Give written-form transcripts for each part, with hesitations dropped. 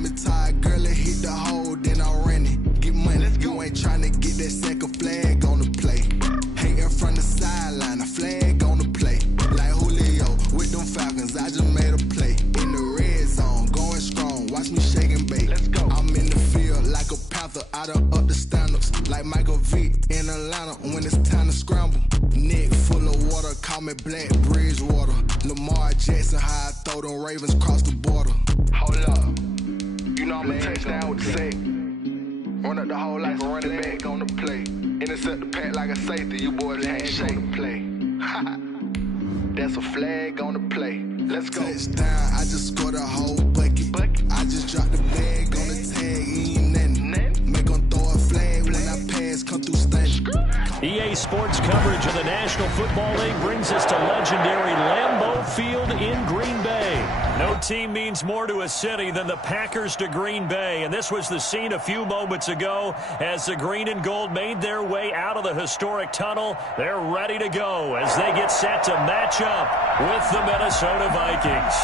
me tired, girl, it hit the hole, then I ran it. Get money, you ain't tryna get that second flag on the play. Hating from the sideline, a flag on the play. Like Julio with them Falcons, I just made a play. In the red zone, going strong, watch me shake and bake. Let's go. I'm in the field like a panther, I done up the standards. Like Michael Vick in Atlanta when it's time to scramble. Neck full of water, call me Black Bridgewater. Lamar Jackson, how I throw them Ravens cross the border. Hold up, you know I'm a touchdown with the sack. Run up the whole like a running back on the play. Intercept the pack like a safety, you boys ain't shake the play. That's a flag on the play. Let's go. Touchdown, I just scored a whole bucket. I just dropped the bag on the tag, ain't nothing. Make them throw a flag when I pass, come through stunning. EA Sports coverage of the National Football League brings us to legendary Lambeau Field in Green Bay. No team means more to a city than the Packers to Green Bay, and this was the scene a few moments ago as the green and gold made their way out of the historic tunnel. They're ready to go as they get set to match up with the Minnesota Vikings.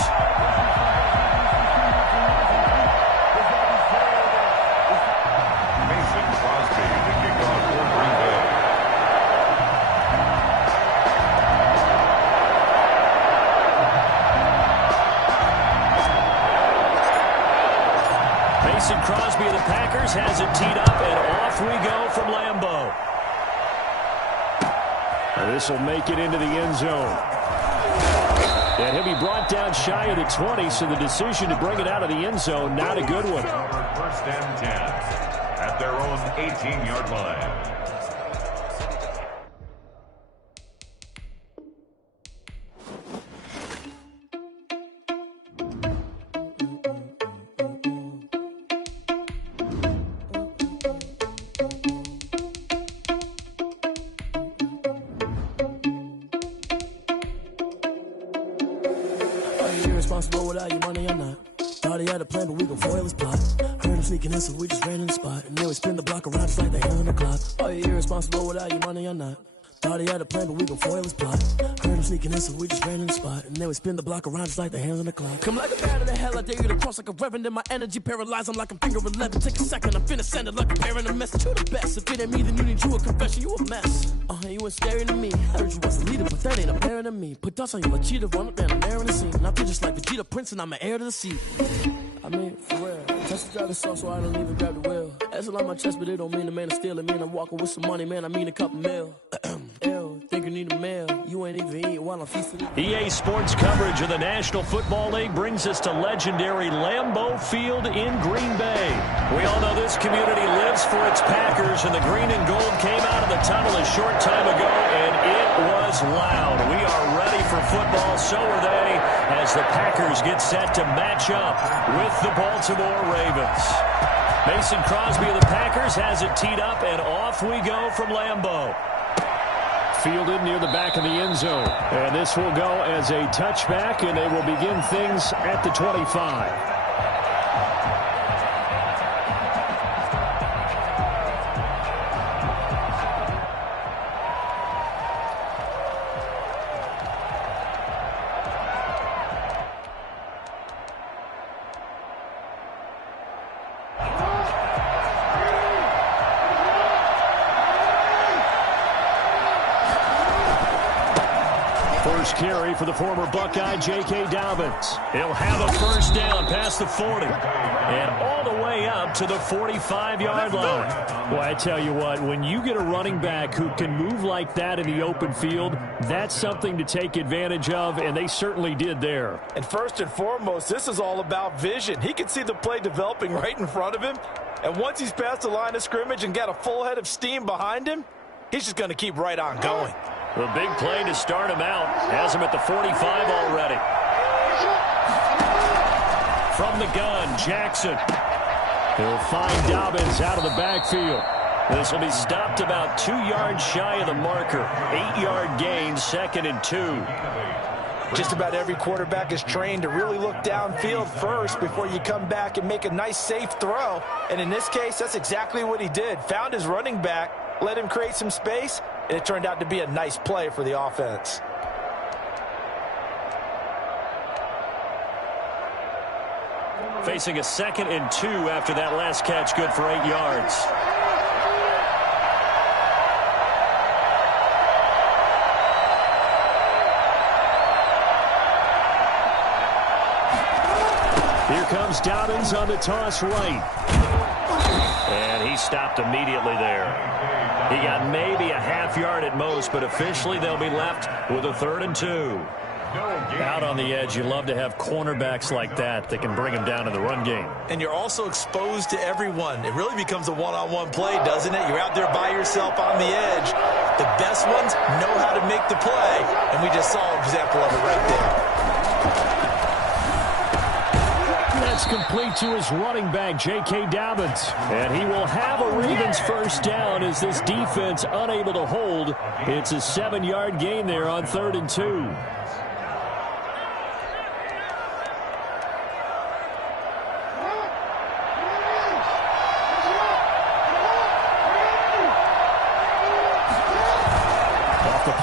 Crosby of the Packers has it teed up, and off we go from Lambeau. This will make it into the end zone. And he'll be brought down shy of the 20, so the decision to bring it out of the end zone, not a good one. First and 10 at their own 18-yard line. Without your money or not. Thought he had a plan, but we gon' foil his plot. Heard him sneaking in, so we just ran in the spot. And then we spin the block around just like the hand on the clock. Are you irresponsible without your money or not? Thought he had a plan, but we gon' foil his plot. Heard him sneaking in, so we just ran in the spot. And then we spin the block around just like the hands on the clock. Come like a bat of the hell, I dare you to cross like a reverend. And my energy paralyzed, I'm like I'm finger 11. Take a second, I'm finna send it like a bear in a message. You the best, if it ain't me, then you need you a confession. You a mess, you ain't staring at me. Heard you was a leader, but that ain't apparent to me. Put dust on you, a cheater, run up and I'm there in the scene. And I feel just like Vegeta Prince and I'm an heir to the seat. I mean, for real. Touch the driver sauce so I don't even grab the wheel. That's on my chest, but it don't mean the man is stealing. Man, I'm walking with some money, man, I mean a couple mil. Ew, think you need a meal. You ain't even eat while I'm feasting. EA Sports coverage of the National Football League brings us to legendary Lambeau Field in Green Bay. We all know this community lives for its Packers, and the green and gold came out of the tunnel a short time ago, and it was loud. We are ready for football, so are they, as the Packers get set to match up with the Baltimore Ravens. Mason Crosby of the Packers has it teed up, and off we go from Lambeau. Fielded near the back of the end zone. And this will go as a touchback, and they will begin things at the 25. First carry for the former Buckeye, J.K. Dobbins. He'll have a first down past the 40 and all the way up to the 45-yard line. Well, I tell you what, when you get a running back who can move like that in the open field, that's something to take advantage of, and they certainly did there. And first and foremost, this is all about vision. He can see the play developing right in front of him, and once he's past the line of scrimmage and got a full head of steam behind him, he's just going to keep right on going. The big play to start him out has him at the 45 already. From the gun, Jackson. He'll find Dobbins out of the backfield. This will be stopped about 2 yards shy of the marker. 8-yard gain, 2nd and 2. Just about every quarterback is trained to really look downfield first before you come back and make a nice, safe throw. And in this case, that's exactly what he did. Found his running back, let him create some space, and it turned out to be a nice play for the offense. facing a 2nd and 2 after that last catch, good for 8 yards. Here comes Dobbins on the toss right. And he stopped immediately there. He got maybe a half yard at most, but officially they'll be left with a 3rd and 2. Out on the edge, you love to have cornerbacks like that can bring them down in the run game. And you're also exposed to everyone. It really becomes a one-on-one play, doesn't it? You're out there by yourself on the edge. The best ones know how to make the play, and we just saw an example of it right there. That's complete to his running back, J.K. Dobbins. And he will have a Ravens first down as this defense unable to hold. It's a 7-yard gain there on 3rd and 2.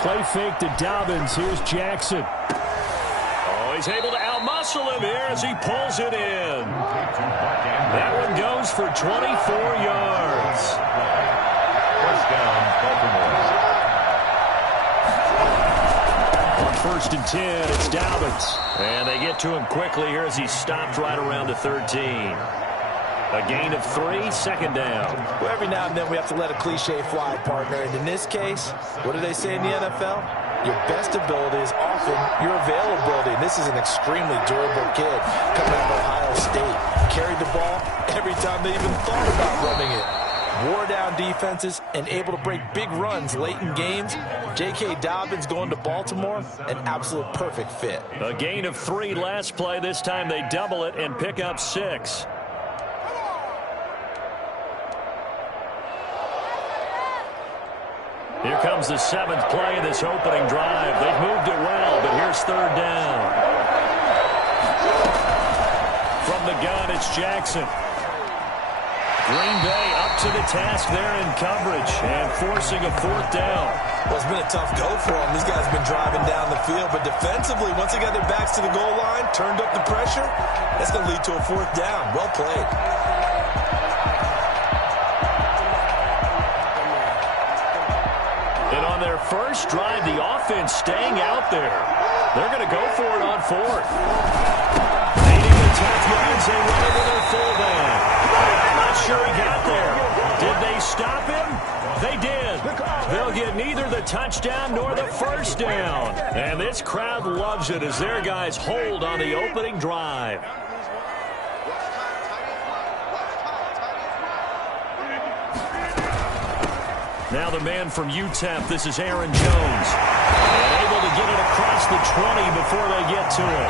Play fake to Dobbins. Here's Jackson. Oh, he's able to outmuscle him here as he pulls it in. That one goes for 24 yards. First down, Baltimore. On 1st and 10, it's Dobbins. And they get to him quickly here as he stopped right around the 13. A gain of 3, 2nd down. Well, every now and then we have to let a cliche fly, partner. And in this case, what do they say in the NFL? Your best ability is often your availability. And this is an extremely durable kid coming out of Ohio State. Carried the ball every time they even thought about running it. Wore down defenses and able to break big runs late in games. J.K. Dobbins going to Baltimore, an absolute perfect fit. A gain of 3 last play. This time they double it and pick up 6. Here comes the 7th play of this opening drive. They've moved it well, but here's 3rd down. From the gun, it's Jackson. Green Bay up to the task there in coverage and forcing a 4th down. Well, it's been a tough go for them. These guys have been driving down the field, but defensively, once they got their backs to the goal line, turned up the pressure, that's going to lead to a 4th down. Well played. And on their first drive, the offense staying out there. They're going to go for it on 4th. Leading the tough runs, they run into their fullback. I'm not sure he got there. Did they stop him? They did. They'll get neither the touchdown nor the first down. And this crowd loves it as their guys hold on the opening drive. Now the man from UTEP, this is Aaron Jones. And able to get it across the 20 before they get to it.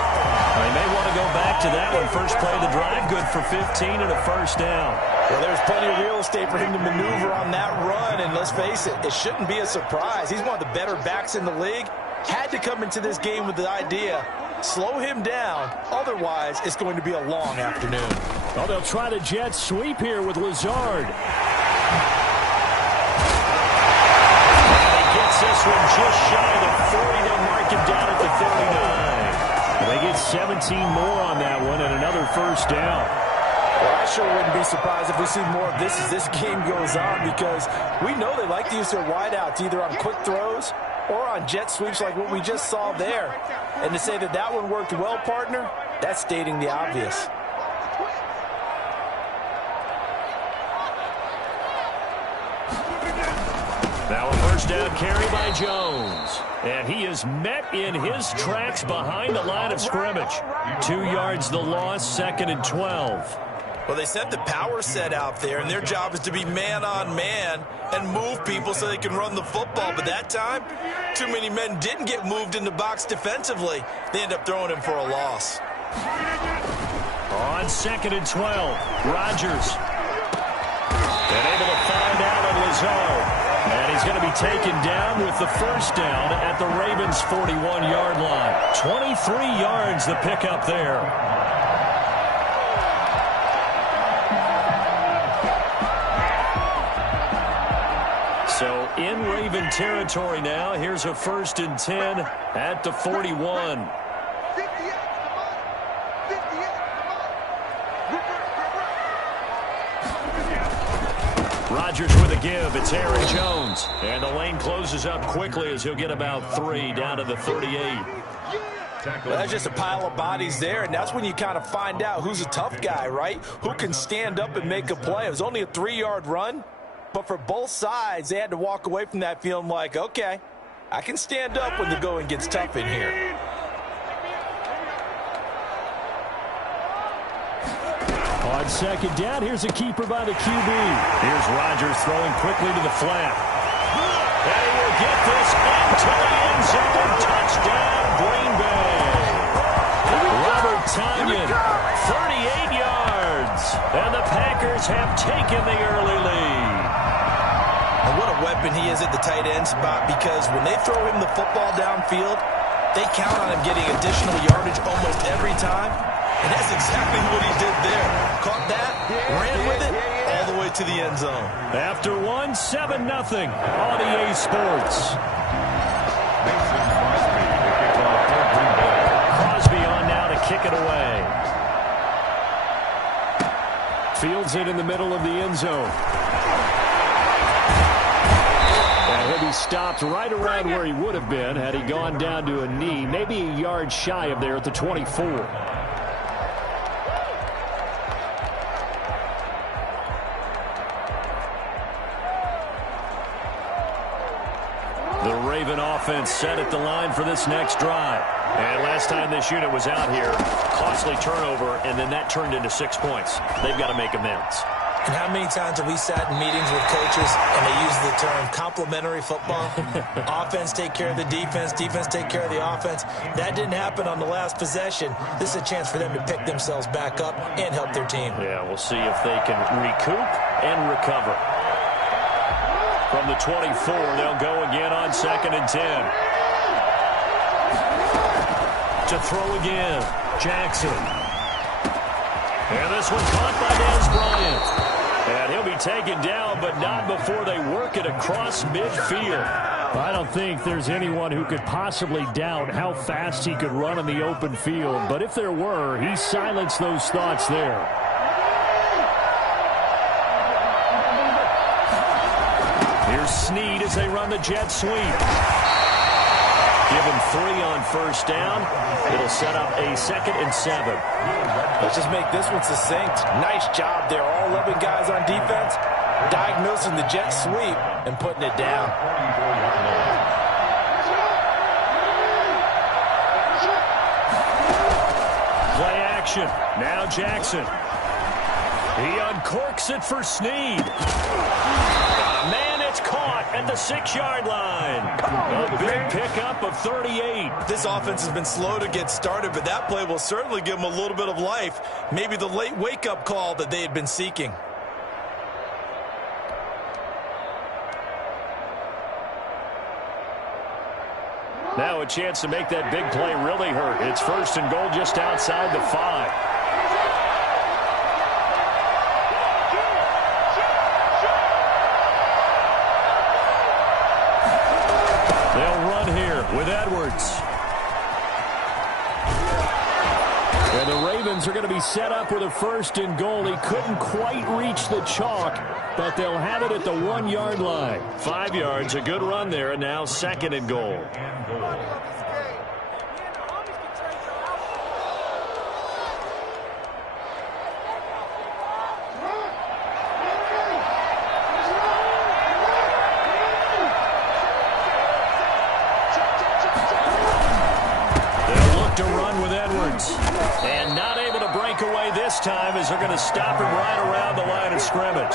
They may want to go back to that one. First play of the drive, good for 15 and a first down. Well, there's plenty of real estate for him to maneuver on that run, and let's face it, it shouldn't be a surprise. He's one of the better backs in the league. Had to come into this game with the idea, slow him down, otherwise it's going to be a long afternoon. Well, they'll try the jet sweep here with Lazard. This one just shy of the 40. They'll mark him down at the 39. They get 17 more on that one and another first down. Well, I sure wouldn't be surprised if we see more of this as this game goes on, because we know they like to use their wideouts either on quick throws or on jet sweeps like what we just saw there. And to say that that one worked well, partner, that's stating the obvious. Now a first down carry by Jones. And he is met in his tracks behind the line of scrimmage. 2 yards the loss, 2nd and 12. Well, they sent the power set out there, and their job is to be man-on-man and move people so they can run the football. But that time, too many men didn't get moved in the box defensively. They end up throwing him for a loss. On 2nd and 12, Rodgers. And able to find out on Lazard. And he's going to be taken down with the first down at the Ravens' 41-yard line. 23 yards the pickup there. So in Raven territory now. Here's a 1st and 10 at the 41. Rodgers with a give. It's Aaron Jones. And the lane closes up quickly as he'll get about 3 down to the 38. Well, that's just a pile of bodies there, and that's when you kind of find out who's a tough guy, right? Who can stand up and make a play. It was only a 3-yard run, but for both sides, they had to walk away from that feeling like, okay, I can stand up when the going gets tough in here. On second down, here's a keeper by the QB. Here's Rodgers throwing quickly to the flat. And he will get this into the end zone. Touchdown, Green Bay. Robert Tonyan, 38 yards. And the Packers have taken the early lead. And what a weapon he is at the tight end spot, because when they throw him the football downfield, they count on him getting additional yardage almost every time. And that's exactly what he did there. Caught that, ran with it, all the way to the end zone. After 7-0 on EA Sports. Crosby on now to kick it away. Fields it in the middle of the end zone. And he'll be stopped right around where he would have been had he gone down to a knee, maybe a yard shy of there at the 24. The Raven offense set at the line for this next drive. And last time this unit was out here, costly turnover, and then that turned into 6 points. They've got to make amends. And how many times have we sat in meetings with coaches and they use the term complementary football? Offense take care of the defense, defense take care of the offense. That didn't happen on the last possession. This is a chance for them to pick themselves back up and help their team. Yeah, we'll see if they can recoup and recover. From the 24, they'll go again on 2nd and 10. To throw again, Jackson. And this one caught by Dez Bryant. And he'll be taken down, but not before they work it across midfield. I don't think there's anyone who could possibly doubt how fast he could run in the open field. But if there were, he silenced those thoughts there. Here's Snead as they run the jet sweep. Give him 3 on first down. It'll set up a 2nd and 7. Let's just make this one succinct. Nice job there. All 11 guys on defense diagnosing the jet sweep and putting it down. Play action. Now Jackson. He uncorks it for Snead. Man, it's caught at the 6-yard line. A big pickup of 38. This offense has been slow to get started, but that play will certainly give them a little bit of life. Maybe the late wake-up call that they had been seeking. Now a chance to make that big play really hurt. It's 1st and goal just outside the 5. With Edwards. And the Ravens are going to be set up with a 1st and goal. He couldn't quite reach the chalk, but they'll have it at the 1-yard line. 5 yards, a good run there, and now 2nd and goal. To run with Edwards. And not able to break away this time as they're going to stop him right around the line of scrimmage.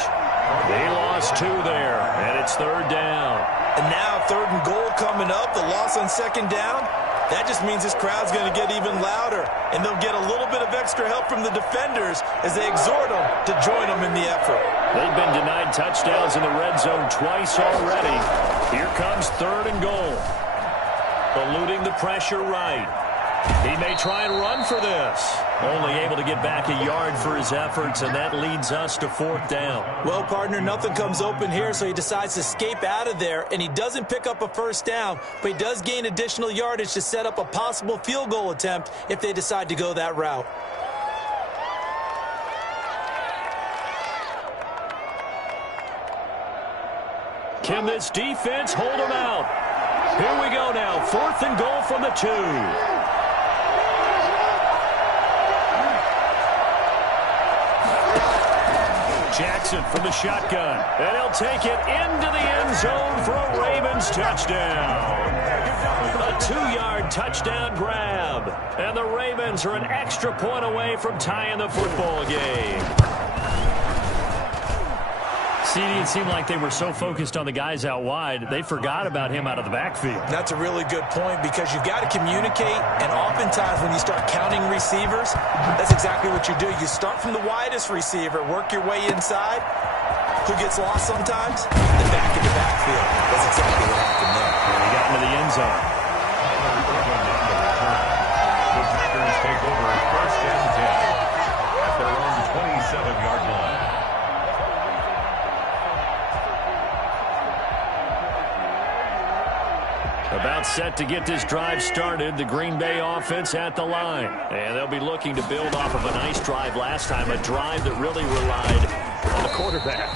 He lost 2 there, and it's 3rd down. And now 3rd and goal coming up. The loss on 2nd down. That just means this crowd's going to get even louder. And they'll get a little bit of extra help from the defenders as they exhort them to join them in the effort. They've been denied touchdowns in the red zone twice already. Here comes 3rd and goal. Eluding the pressure right. He may try and run for this. Only able to get back a yard for his efforts, and that leads us to 4th down. Well, partner, nothing comes open here, so he decides to escape out of there, and he doesn't pick up a 1st down, but he does gain additional yardage to set up a possible field goal attempt if they decide to go that route. Can this defense hold them out? Here we go now. 4th and goal from the 2. Jackson from the shotgun. And he'll take it into the end zone for a Ravens touchdown. A 2-yard touchdown grab. And the Ravens are an extra point away from tying the football game. CD, it seemed like they were so focused on the guys out wide, they forgot about him out of the backfield. That's a really good point because you've got to communicate, and oftentimes when you start counting receivers, that's exactly what you do. You start from the widest receiver, work your way inside. Who gets lost sometimes? The back in the backfield. That's exactly what happened there. And he got into the end zone. The Packers take over 1st and 10 at their own 27-yard line. About set to get this drive started, the Green Bay offense at the line. And they'll be looking to build off of a nice drive last time, a drive that really relied on the quarterback.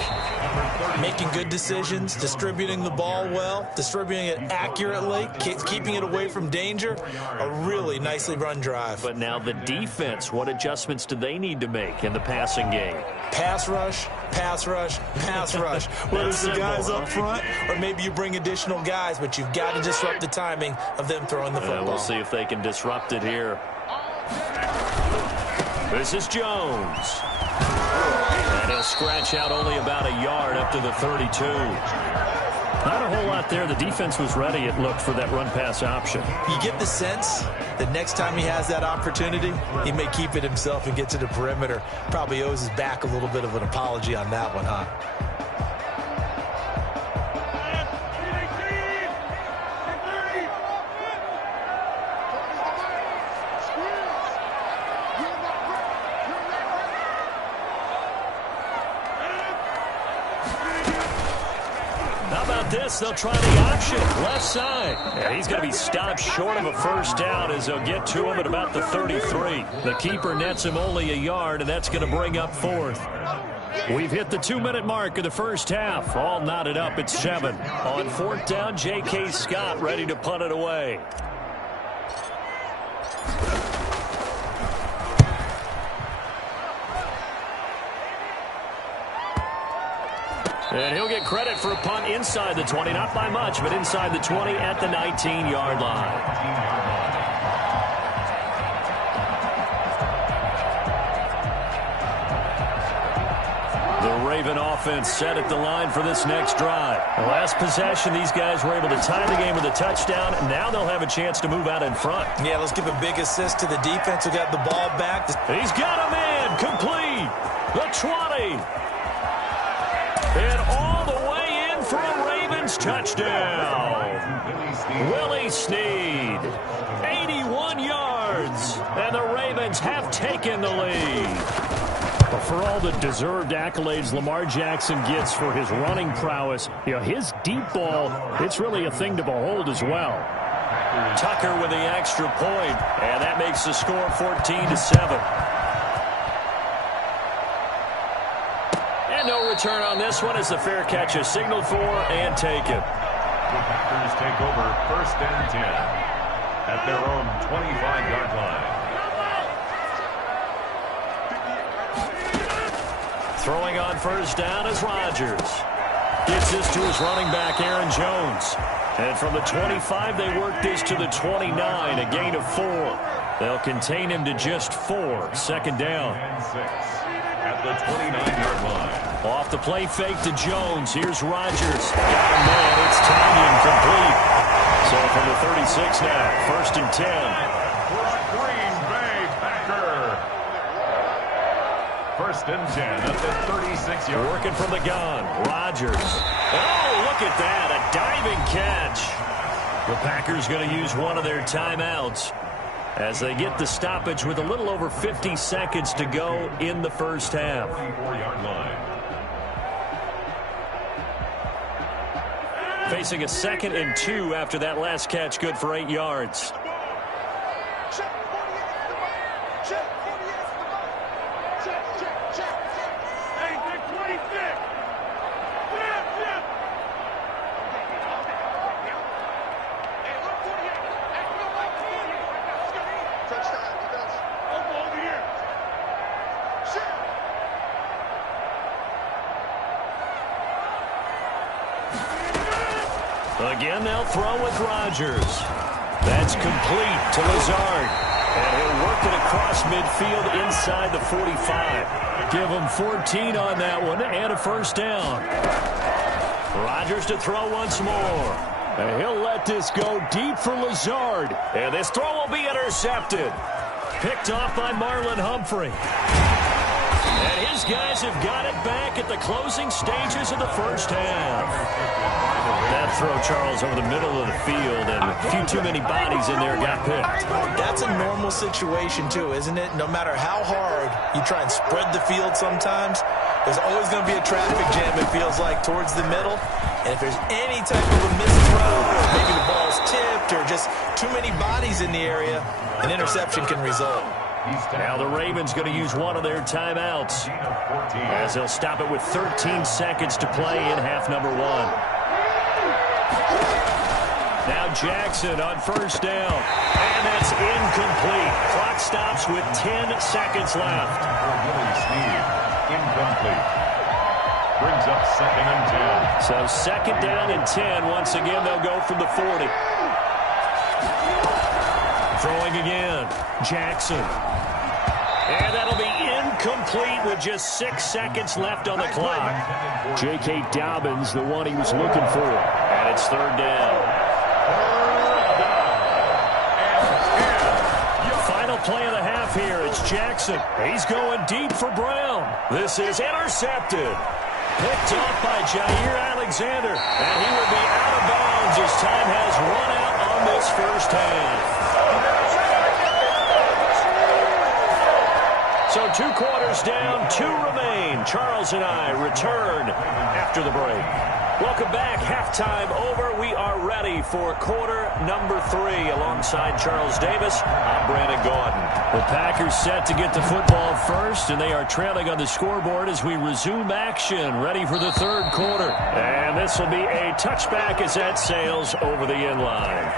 Making good decisions, distributing the ball well, distributing it accurately, keeping it away from danger. A really nicely run drive. But now the defense, what adjustments do they need to make in the passing game? Pass rush, pass rush, pass rush. Whether it's the guys up front or maybe you bring additional guys, but you've got to disrupt the timing of them throwing the football. We'll see if they can disrupt it here. This is Jones. And he'll scratch out only about a yard up to the 32. Not a whole lot there. The defense was ready, it looked, for that run-pass option. You get the sense that next time he has that opportunity, he may keep it himself and get to the perimeter. Probably owes his back a little bit of an apology on that one, huh? This, they'll try the option, left side. And he's going to be stopped short of a first down as they'll get to him at about the 33. The keeper nets him only a yard, and that's going to bring up 4th. We've hit the 2-minute mark of the first half. All knotted up at 7. On 4th down, J.K. Scott ready to punt it away. And he'll get credit for a punt inside the 20. Not by much, but inside the 20 at the 19-yard line. The Raven offense set at the line for this next drive. The last possession, these guys were able to tie the game with a touchdown. Now they'll have a chance to move out in front. Yeah, let's give a big assist to the defense who got the ball back. He's got him in. Complete. The 20. And all the way in for a Ravens touchdown. Willie Snead, 81 yards, and the Ravens have taken the lead. But for all the deserved accolades Lamar Jackson gets for his running prowess, his deep ball, it's really a thing to behold as well. Tucker with the extra point, and that makes the score 14-7. No return on this one as the fair catch is signaled for and taken. The Packers take over 1st and 10 at their own 25-yard line. Throwing on first down is Rodgers. Gets this to his running back, Aaron Jones. And from the 25, they work this to the 29, a gain of 4. They'll contain him to just 4. 2nd down. And 6 at the 29-yard line. Off the play fake to Jones. Here's Rodgers. Got him man. It's Tanyan complete. So from the 36 now, 1st and 10. Green Bay Packer. 1st and 10 at the 36-yard. Working from the gun. Rodgers. Oh, look at that. A diving catch. The Packers going to use one of their timeouts as they get the stoppage with a little over 50 seconds to go in the first half. 24-yard line. Facing a 2nd and 2 after that last catch, good for 8 yards. Again, they'll throw with Rodgers. That's complete to Lazard. And he'll work it across midfield inside the 45. Give him 14 on that one and a first down. Rodgers to throw once more. And he'll let this go deep for Lazard. And this throw will be intercepted. Picked off by Marlon Humphrey. And his guys have got it back at the closing stages of the first half. That throw, Charles, over the middle of the field, and a few too many bodies in there got picked. That's a normal situation, too, isn't it? No matter how hard you try and spread the field sometimes, there's always going to be a traffic jam, it feels like, towards the middle. And if there's any type of a missed throw, maybe the ball's tipped or just too many bodies in the area, an interception can result. Now the Ravens going to use one of their timeouts as they'll stop it with 13 seconds to play in half number one. Now Jackson on first down. And that's incomplete. Clock stops with 10 seconds left. Incomplete. Brings up 2nd and 10. So 2nd down and 10. Once again, they'll go from the 40. Throwing again. Jackson. And that'll be incomplete with just 6 seconds left on the clock. J.K. Dobbins, the one he was looking for. And it's 3rd down. Final play of the half here. It's Jackson. He's going deep for Brown. This is intercepted. Picked off by Jair Alexander. And he will be out of bounds as time has run out on this first half. So 2 quarters down, 2 remain. Charles and I return after the break. Welcome back. Halftime over. We are ready for quarter number 3. Alongside Charles Davis, I'm Brandon Gaudin. The Packers set to get the football first, and they are trailing on the scoreboard as we resume action, ready for the 3rd quarter. And this will be a touchback as that sails over the end line.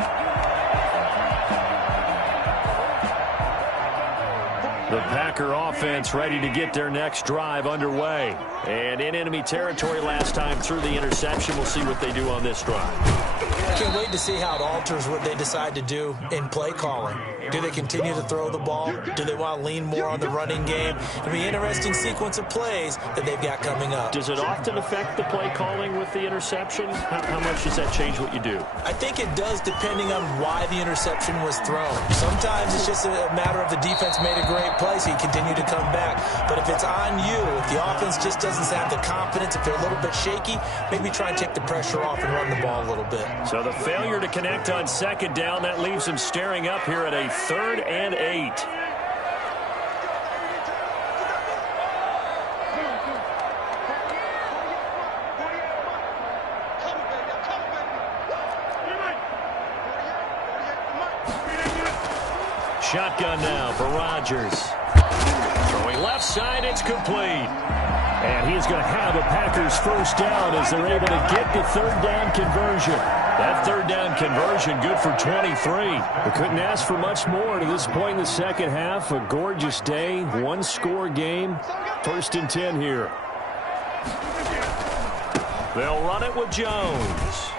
The Packer offense ready to get their next drive underway. And in enemy territory last time through the interception. We'll see what they do on this drive. I can't wait to see how it alters what they decide to do in play calling. Do they continue to throw the ball? Do they want to lean more on the running game? It'll be an interesting sequence of plays that they've got coming up. Does it often affect the play calling with the interception? How much does that change what you do? I think it does, depending on why the interception was thrown. Sometimes it's just a matter of the defense made a great play, so you continue to come back. But if it's on you, if the offense just doesn't have the confidence, if they're a little bit shaky, maybe try and take the pressure off and run the ball a little bit. So the failure to connect on 2nd down, that leaves them staring up here at a 3rd and 8. Shotgun now for Rodgers. Throwing left side, it's complete. And he is going to have a Packers first down as they're able to get the 3rd down conversion. That 3rd down conversion good for 23. We couldn't ask for much more to this point in the second half. A gorgeous day, 1-score game. 1st and 10 here. They'll run it with Jones.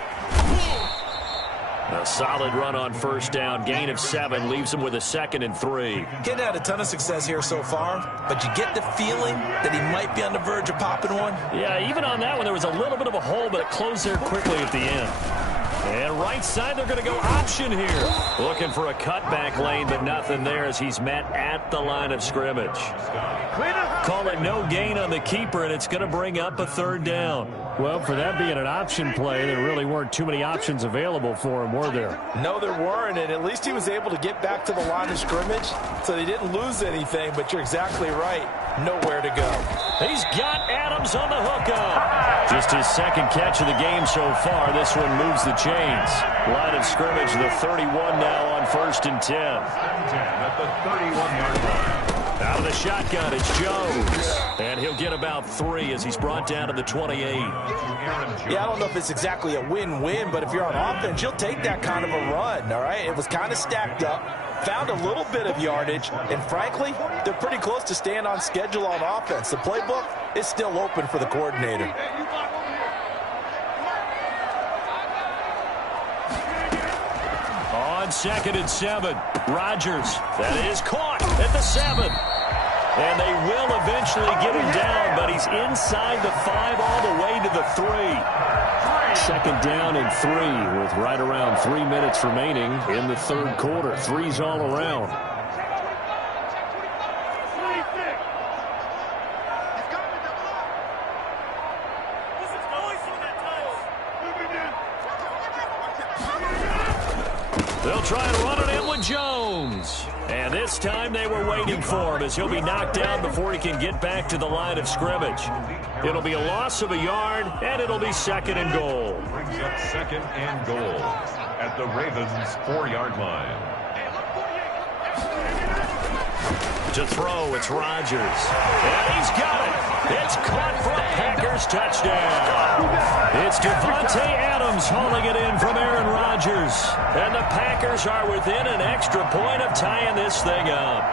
A solid run on 1st down. Gain of 7 leaves them with a 2nd and 3. Getting had a ton of success here so far, but you get the feeling that he might be on the verge of popping one. Yeah, even on that one, there was a little bit of a hole, but it closed there quickly at the end. And right side, they're going to go option here. Looking for a cutback lane, but nothing there as he's met at the line of scrimmage. Call it no gain on the keeper, and it's going to bring up a 3rd down. Well, for that being an option play, there really weren't too many options available for him, were there? No, there weren't, and at least he was able to get back to the line of scrimmage, so they didn't lose anything, but you're exactly right. Nowhere to go. He's got Adams on the hookup. Just his 2nd catch of the game so far. This one moves the chains. Line of scrimmage, the 31 now on 1st and 10. At the 31-yard line. Out of the shotgun, it's Jones. And he'll get about 3 as he's brought down to the 28. Yeah, I don't know if it's exactly a win-win, but if you're on offense, you'll take that kind of a run, all right? It was kind of stacked up, found a little bit of yardage, and frankly, they're pretty close to staying on schedule on offense. The playbook is still open for the coordinator. on 2nd and 7. Rodgers, that is caught at the 7. And they will eventually get him down, but he's inside the 5 all the way to the 3. 2nd down and 3 with right around 3 minutes remaining in the 3rd quarter. 3s all around. They'll try and run it in with Jones. And this time they were waiting for him as he'll be knocked down before he can get back to the line of scrimmage. It'll be a loss of a yard, and it'll be 2nd and goal. Brings up 2nd and goal at the Ravens' 4-yard line. To throw, it's Rodgers. And he's got it. It's caught for a Packers touchdown. It's Devontae Adams hauling it in from Aaron Rodgers. And the Packers are within an extra point of tying this thing up.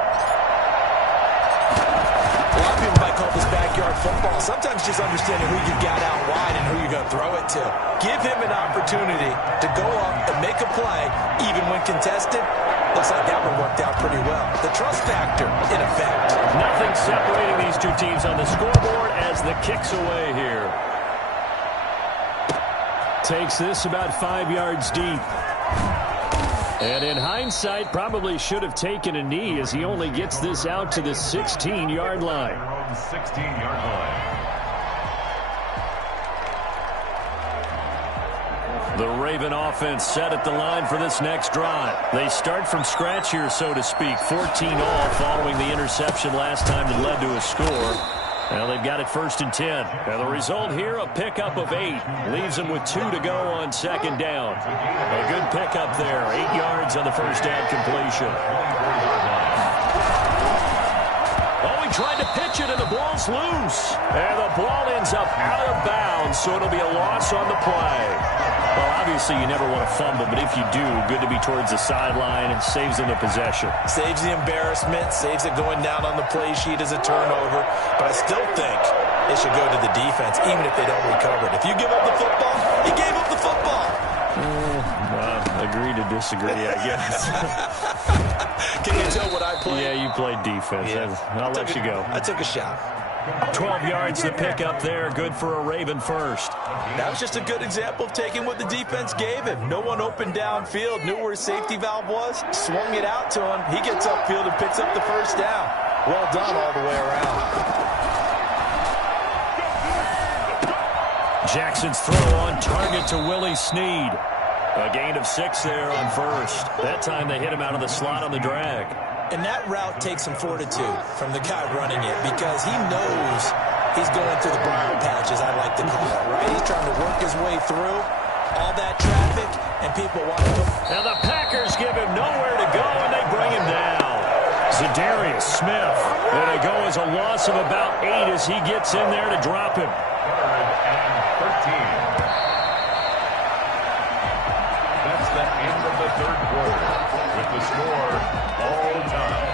A lot of people might call this backyard football. Sometimes just understanding who you've got out wide and who you're going to throw it to. Give him an opportunity to go up and make a play, even when contested. Looks like that one worked out pretty well. The trust factor, in effect. Nothing separating these two teams on the scoreboard as the kick's away here. Takes this about 5 yards deep. And in hindsight, probably should have taken a knee as he only gets this out to the 16-yard line. 16-yard line. The Raven offense set at the line for this next drive. They start from scratch here, so to speak. 14 all following the interception last time that led to a score. Now they've got it 1st and 10. And the result here, a pickup of 8. Leaves them with 2 to go on 2nd down. A good pickup there. 8 yards on the first down completion. Oh, he tried to pitch it, and the ball's loose. And the ball ends up out of bounds, so it'll be a loss on the play. Well, obviously, you never want to fumble, but if you do, good to be towards the sideline. It saves them the possession. Saves the embarrassment, saves it going down on the play sheet as a turnover. But I still think it should go to the defense, even if they don't recover it. If you give up the football, you gave up the football. Agree to disagree, I guess. Can you tell what I played? Yeah, you played defense. Yeah. I'll let you go. I took a shot. 12 yards to pick up there. Good for a Raven first. That was just a good example of taking what the defense gave him. No one opened downfield, knew where his safety valve was, swung it out to him. He gets upfield and picks up the first down. Well done all the way around. Jackson's throw on target to Willie Snead. A gain of 6 there on first. That time they hit him out of the slot on the drag. And that route takes some fortitude from the guy running it because he knows he's going through the briar patch, as I like to call it, right? He's trying to work his way through all that traffic, and people want to go. Now the Packers give him nowhere to go, and they bring him down. Zadarius Smith. And it go as a loss of about 8 as he gets in there to drop him. 3rd and 13. That's the end of the 3rd quarter with the score all time.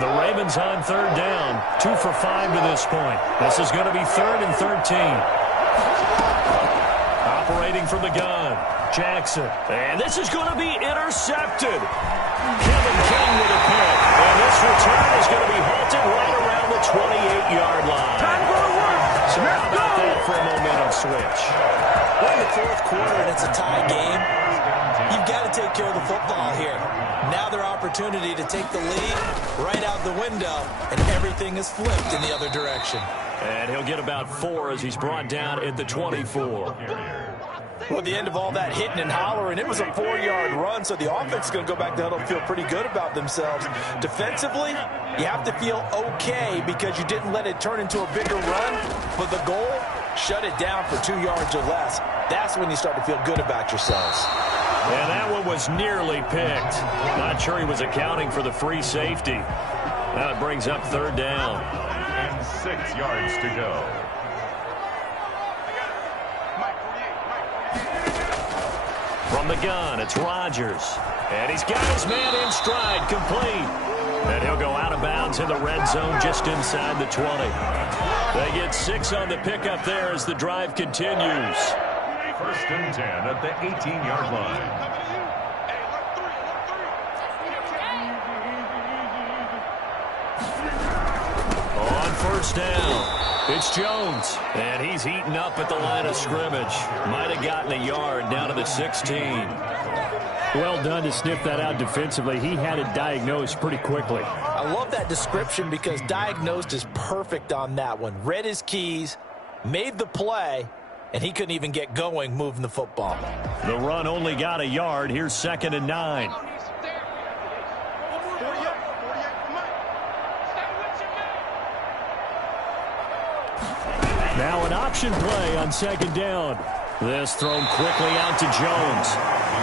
The Ravens on 3rd down. 2 for 5 to this point. This is going to be 3rd and 13. Operating from the gun. Jackson. And this is going to be intercepted. Kevin King with a pick. And this return is going to be halted right around the 28-yard line. Time to go to work. So how about that for a momentum switch? We're in the 4th quarter, and it's a tie game. You've got to take care of the football here. Now their opportunity to take the lead right out the window, and everything is flipped in the other direction. And he'll get about 4 as he's brought down at the 24. Well, at the end of all that hitting and hollering, it was a 4-yard run, so the offense is going to go back to huddle and feel pretty good about themselves. Defensively, you have to feel okay because you didn't let it turn into a bigger run, but the goal, shut it down for 2 yards or less. That's when you start to feel good about yourselves. And that one was nearly picked. Not sure he was accounting for the free safety. Now it brings up 3rd down. And 6 yards to go. From the gun, it's Rodgers. And he's got his man in stride, complete. And he'll go out of bounds He's in the red zone just inside the 20. They get 6 on the pickup there as the drive continues. 1st and 10 at the 18-yard line. On 1st down, it's Jones, and he's heating up at the line of scrimmage. Might have gotten a yard down to the 16. Well done to sniff that out defensively. He had it diagnosed pretty quickly. I love that description because diagnosed is perfect on that one. Read his keys, made the play, and he couldn't even get going moving the football. The run only got a yard. Here's 2nd and 9. Now an option play on 2nd down. This thrown quickly out to Jones.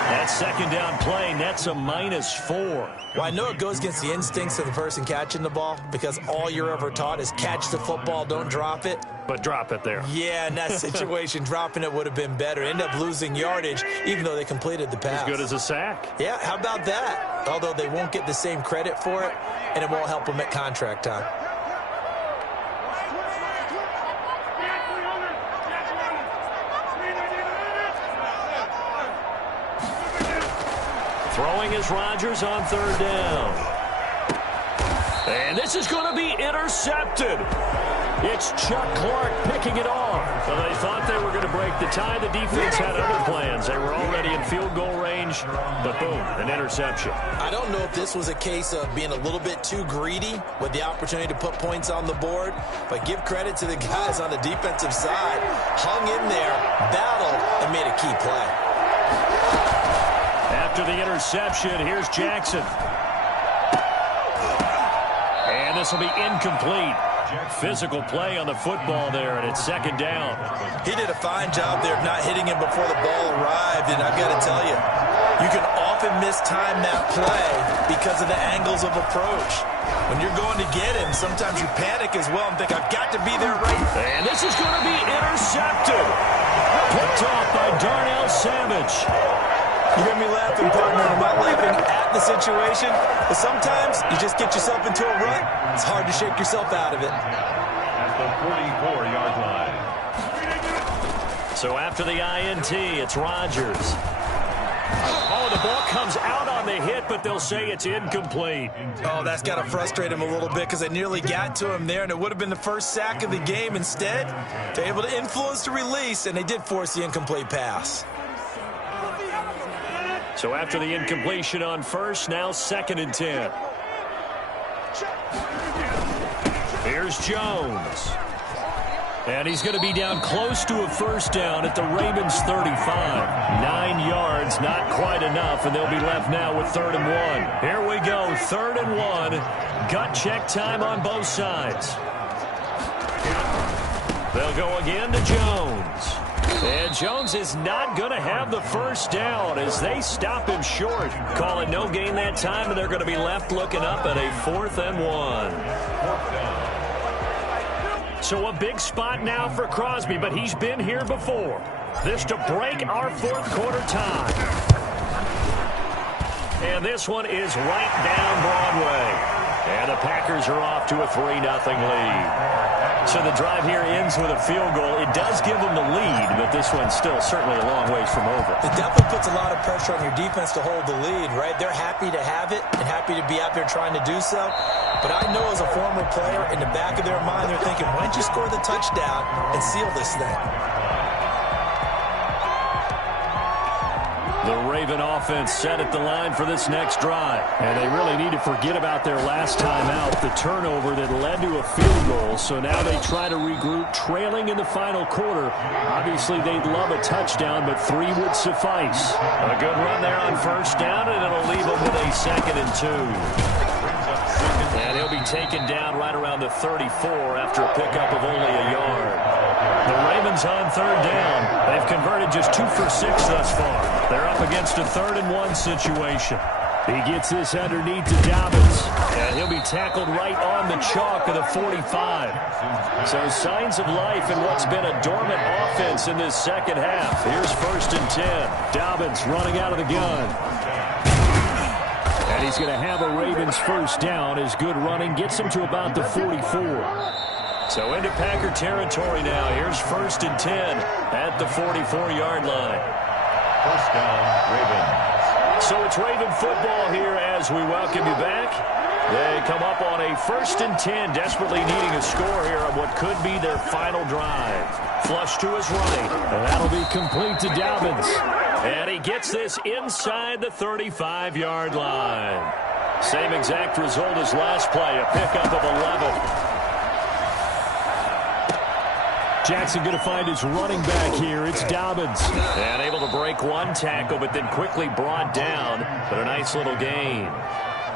That 2nd down play nets a -4. Well, I know it goes against the instincts of the person catching the ball because all you're ever taught is catch the football, don't drop it. But drop it there. Yeah, in that situation, dropping it would have been better. End up losing yardage, even though they completed the pass. As good as a sack. Yeah, how about that? Although they won't get the same credit for it, and it won't help them at contract time. Throwing is Rodgers on 3rd down. And this is going to be intercepted. It's Chuck Clark picking it off. So they thought they were going to break the tie. The defense had other plans. They were already in field goal range, but boom, an interception. I don't know if this was a case of being a little bit too greedy with the opportunity to put points on the board, but give credit to the guys on the defensive side. Hung in there, battled, and made a key play. After the interception, here's Jackson. And this will be incomplete. Physical play on the football there, and it's 2nd down. He did a fine job there of not hitting him before the ball arrived, and I've got to tell you, you can often mistime that play because of the angles of approach. When you're going to get him, sometimes you panic as well and think, I've got to be there right. And this is going to be intercepted. Picked off by Darnell Savage. You're going to be laughing, partner. I'm not laughing at the situation, but sometimes you just get yourself into a rut. It's hard to shake yourself out of it. At the 44-yard line. So after the INT, it's Rodgers. Oh, the ball comes out on the hit, but they'll say it's incomplete. Oh, that's got to frustrate him a little bit because they nearly got to him there, and it would have been the first sack of the game. Instead, they're able to influence the release, and they did force the incomplete pass. So after the incompletion on 1st, now 2nd and 10. Here's Jones. And he's going to be down close to a 1st down at the Ravens 35. 9 yards, not quite enough, and they'll be left now with 3rd and 1. Here we go, 3rd and 1. Gut check time on both sides. They'll go again to Jones. And Jones is not going to have the 1st down as they stop him short. Call it no gain that time, and they're going to be left looking up at a 4th and 1. So a big spot now for Crosby, but he's been here before. This to break our 4th quarter tie. And this one is right down Broadway. And the Packers are off to a 3-0 lead. So the drive here ends with a field goal. It does give them the lead, but this one's still certainly a long ways from over. It definitely puts a lot of pressure on your defense to hold the lead, right? They're happy to have it and happy to be out there trying to do so. But I know as a former player, in the back of their mind, they're thinking, why don't you score the touchdown and seal this thing? The Raven offense set at the line for this next drive. And they really need to forget about their last time out, the turnover that led to a field goal. So now they try to regroup, trailing in the final quarter. Obviously, they'd love a touchdown, but 3 would suffice. A good run there on 1st down, and it'll leave them with a 2nd and 2. And he'll be taken down right around the 34 after a pickup of only a yard. The Ravens on 3rd down. They've converted just 2 for 6 thus far. They're up against a 3rd and 1 situation. He gets this underneath to Dobbins. And he'll be tackled right on the chalk of the 45. So signs of life in what's been a dormant offense in this second half. Here's 1st and 10. Dobbins running out of the gun. And And he's going to have a Ravens first down. His good running gets him to about the 44. So into Packer territory now. Here's 1st and 10 at the 44-yard line. First down, Ravens. So it's Raven football here as we welcome you back. They come up on a 1st and 10, desperately needing a score here on what could be their final drive. Flush to his right. And that'll be complete to Dobbins. And he gets this inside the 35-yard line. Same exact result as last play, a pickup of 11. Jackson going to find his running back here. It's Dobbins. And able to break one tackle, but then quickly brought down. But a nice little gain.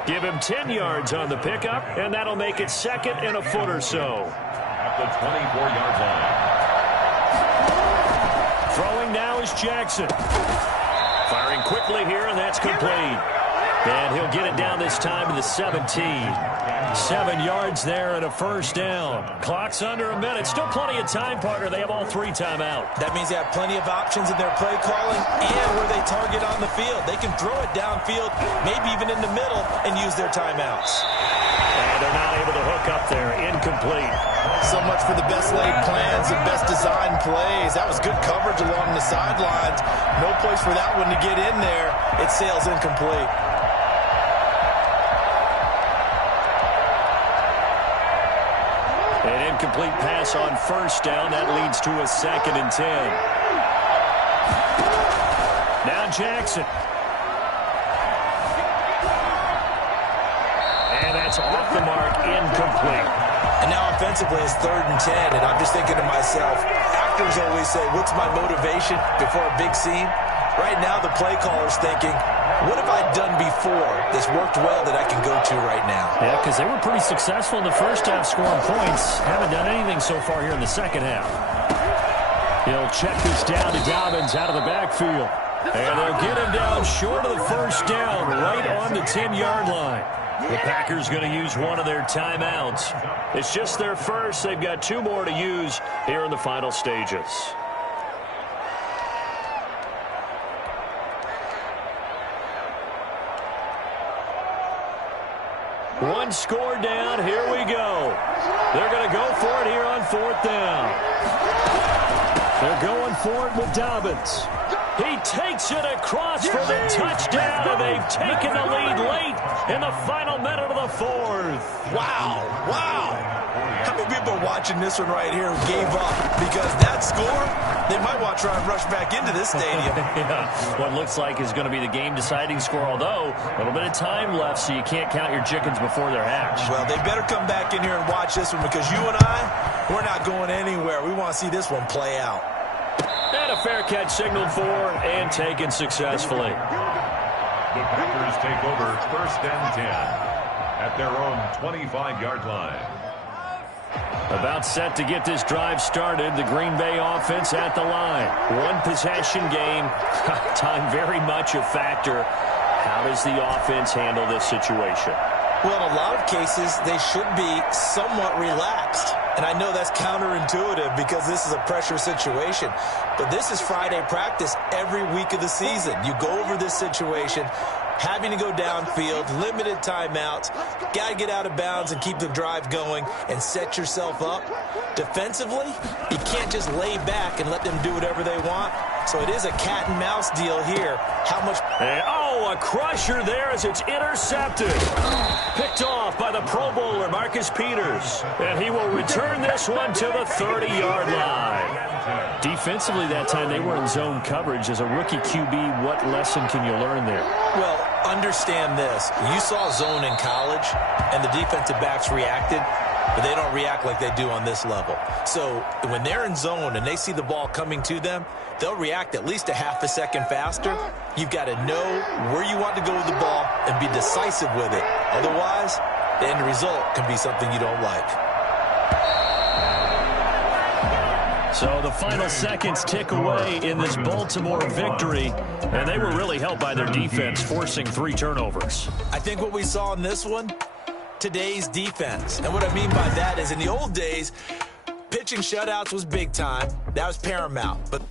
Give him 10 yards on the pickup, and that'll make it 2nd and a foot or so. At the 24-yard line. Throwing now is Jackson. Firing quickly here, and that's complete. And he'll get it down this time to the 17. 7 yards there and a first down. Clock's under a minute. Still plenty of time, partner. They have all 3 timeout. That means they have plenty of options in their play calling and where they target on the field. They can throw it downfield, maybe even in the middle, and use their timeouts. And they're not able to hook up there. Incomplete. So much for the best laid plans and best designed plays. That was good coverage along the sidelines. No place for that one to get in there. It sails incomplete. An incomplete pass on first down. That leads to a 2nd and 10. Now Jackson. And that's off the mark. Incomplete. And now offensively it's 3rd and 10. And I'm just thinking to myself, actors always say, what's my motivation before a big scene? Right now the play caller's thinking, what have I done before that's worked well that I can go to right now? Yeah, because they were pretty successful in the first half scoring points. Haven't done anything so far here in the second half. He'll check this down to Dobbins out of the backfield. And they'll get him down short of the first down, right on the 10-yard line. The Packers going to use one of their timeouts. It's just their first. They've got 2 more to use here in the final stages. One score down. Here we go. They're going to go for it here on 4th down. They're going for it with Dobbins. He takes it across for the touchdown, and they've taken the lead late in the final minute of the 4th. Wow, wow. How many people are watching this one right here who gave up? Because that score, they might want to try and rush back into this stadium. Yeah, what looks like is going to be the game-deciding score, although a little bit of time left, so you can't count your chickens before they're hatched. Well, they better come back in here and watch this one, because you and I, we're not going anywhere. We want to see this one play out. And a fair catch signaled for and taken successfully. The Packers take over 1st and 10 at their own 25-yard line. About set to get this drive started. The Green Bay offense at the line. One possession game. Time very much a factor. How does the offense handle this situation? Well, in a lot of cases, they should be somewhat relaxed. And I know that's counterintuitive because this is a pressure situation. But this is Friday practice every week of the season. You go over this situation, having to go downfield, limited timeouts, got to get out of bounds and keep the drive going and set yourself up. Defensively, you can't just lay back and let them do whatever they want. So it is a cat and mouse deal here. How much... And, oh, a crusher there as it's intercepted. Picked off by the Pro Bowler, Marcus Peters. And he will return this one to the 30-yard line. Defensively that time, they were in zone coverage. As a rookie QB, what lesson can you learn there? Well, understand this. You saw zone in college, and the defensive backs reacted, but they don't react like they do on this level. So when they're in zone and they see the ball coming to them, they'll react at least a half a second faster. You've got to know where you want to go with the ball and be decisive with it. Otherwise, the end result can be something you don't like. So the final seconds tick away in this Baltimore victory, and they were really helped by their defense, forcing 3 turnovers. I think what we saw in this one, today's defense. And what I mean by that is in the old days, pitching shutouts was big time. That was paramount. But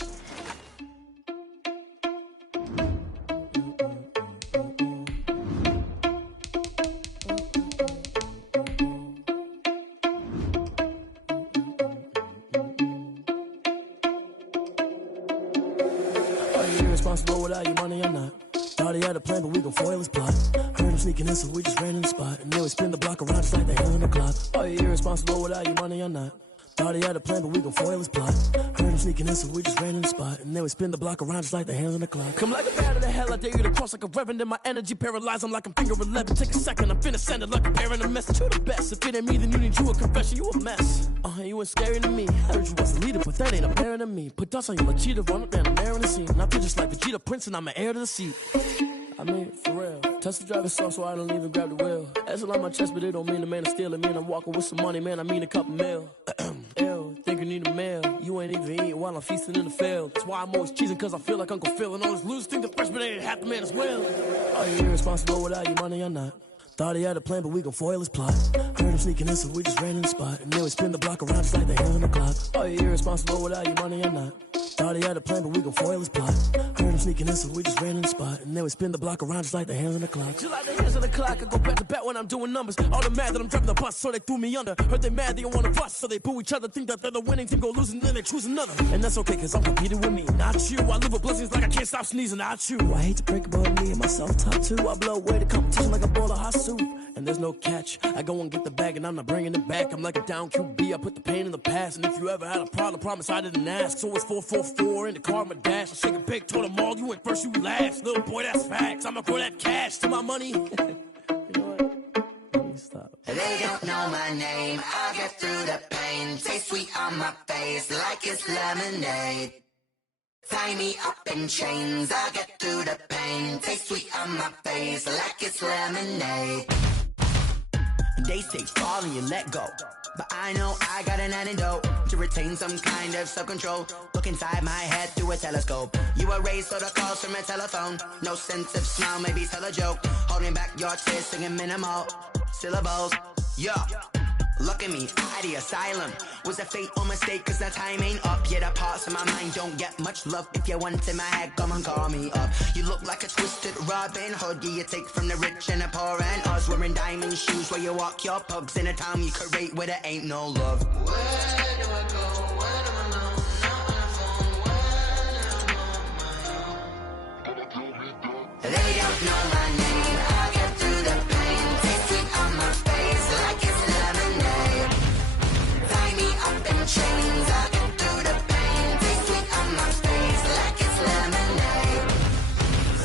irresponsible without your money or not. Thought he had a plan, but we gon' foil his plot. Heard him sneaking in, so we just ran in the spot. And then we spin the block around just like the hell in the clock. Are you irresponsible without your money or not? Thought he had a plan, but we gon' foil his plot. Heard him sneaking in, so we just ran in the spot. And then we spin the block around just like the hands on the clock. Come like a bat of the hell, I dare you to cross like a reverend. In my energy paralyzed, I'm like I'm finger 11. Take a second, I'm finna send it like a parent a message to the best. If it ain't me, then you need you a confession, you a mess. You ain't scary to me. Heard you was a leader, but that ain't apparent to me. Put dust on you like cheetah, run up down, I'm air in the scene. I feel just like Vegeta Prince, and I'm an heir to the seat. I mean, for real. Touch the driver's soft, so I don't even grab the wheel. That's on my chest, but it don't mean the man is stealing. Mean I'm walking with some money, man, I mean a couple mil. Ew, think you need a meal. You ain't even eating while I'm feasting in the field. That's why I'm always cheesing, cause I feel like Uncle Phil. And all this loose think the freshman ain't half the man as well. Are you irresponsible without your money or not? Thought he had a plan, but we gon' foil his plot. Heard him sneaking in, so we just ran in the spot. And then we spin the block around just like the hell in the clock. Are you irresponsible without your money or not? Thought he had a plan, but we gon' foil his plot. Heard him sneaking in, so we just ran in the spot. And then we spin the block around just like the hands on the clock. Just like the hands on the clock, I go back to back when I'm doing numbers. All the mad that I'm driving the bus, so they threw me under. Heard they mad, they don't wanna bust, so they boo each other. Think that they're the winning team, go losing, then they choose another. And that's okay, cause I'm competing with me, not you. I live with blessings like I can't stop sneezing, not you. I hate to break about me and my self-talk too. I blow away the competition like a bowl of hot soup. And there's no catch. I go and get the bag and I'm not bringing it back. I'm like a down QB, I put the pain in the past. And if you ever had a problem, promise I didn't ask. So it's 444 in the car, my dash. I shake a big, told them all, you went first, you last. Little boy, that's facts. I'ma grow that cash to my money. You know what? Let me stop. They don't know my name, I'll get through the pain. Taste sweet on my face like it's lemonade. Tie me up in chains, I'll get through the pain. Taste sweet on my face like it's lemonade. They say fall and you let go, but I know I got an antidote to retain some kind of self-control. Look inside my head through a telescope. You erase all the calls from a telephone. No sense of smile, maybe tell a joke. Holding back your tears, singing minimal syllables. Yeah. Look at me, at the asylum. Was a fate or mistake, cause the time ain't up. Yet the parts of my mind don't get much love. If you want in my head, come and call me up. You look like a twisted Robin Hood. Yeah, you take from the rich and the poor and us. Wearing diamond shoes where you walk your pugs. In a town you create where there ain't no love. Where do I go? Where do I know? Not on the phone. Where am I on my own? They don't know my name, I'll get through the pain. Taste sweet on my face like it's lemonade. Tie me up in chains, I'll get through the pain. Taste sweet on my face like it's lemonade.